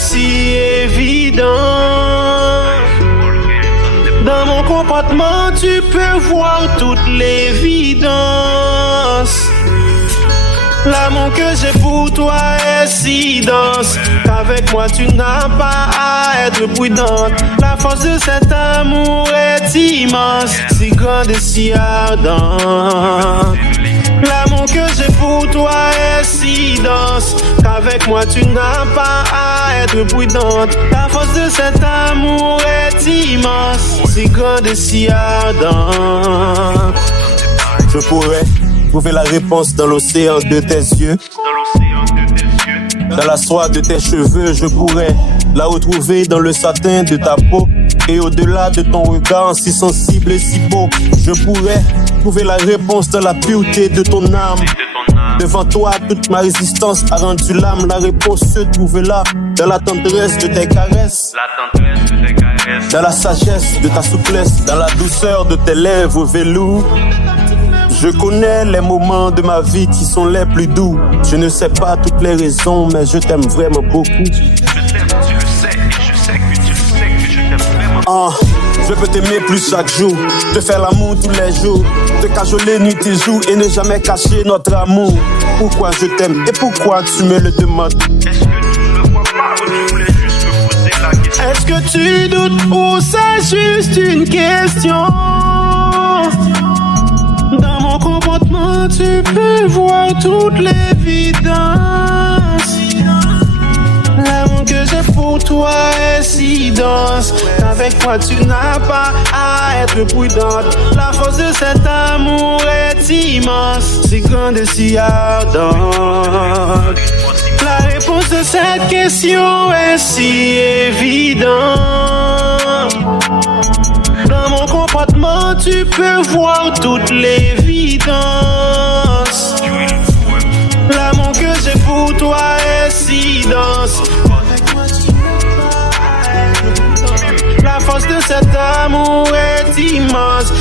si évident. Dans mon comportement, tu peux voir toute l'évidence. L'amour que j'ai pour toi est si dense qu'avec moi tu n'as pas à être prudente. La force de cet amour est immense, si grande et si ardente. L'amour que j'ai pour toi est si dense qu'avec moi tu n'as pas à être prudente. La force de cet amour est immense, si grande et si ardente. Je pourrais trouver la réponse dans l'océan de tes yeux. Dans la soie de tes cheveux, je pourrais la retrouver dans le satin de ta peau. Et au-delà de ton regard si sensible et si beau, je pourrais trouver la réponse dans la pureté de ton âme. Devant toi, toute ma résistance a rendu l'âme. La réponse se trouve là, dans la tendresse de tes caresses. Dans la sagesse de ta souplesse, dans la douceur de tes lèvres velours. Je connais les moments de ma vie qui sont les plus doux. Je ne sais pas toutes les raisons, mais je t'aime vraiment beaucoup. Je t'aime, tu le sais, et je sais que tu le sais que je t'aime vraiment. Je peux t'aimer plus chaque jour, te faire l'amour tous les jours, te cajoler nuit et jour et ne jamais cacher notre amour. Pourquoi je t'aime et pourquoi tu me le demandes? Est-ce que tu ne me vois pas ou tu voulais juste me poser la question? Est-ce que tu doutes ou c'est juste une question? Dans mon comportement, tu peux voir toute l'évidence. L'amour que j'ai pour toi est si dense qu'avec toi tu n'as pas à être prudente. La force de cet amour est immense, si grande et si ardente. La réponse de cette question est si évidente. Dans mon comportement, tu peux voir toute l'évidence. L'amour que j'ai pour toi est si dense. La force de cet amour est immense,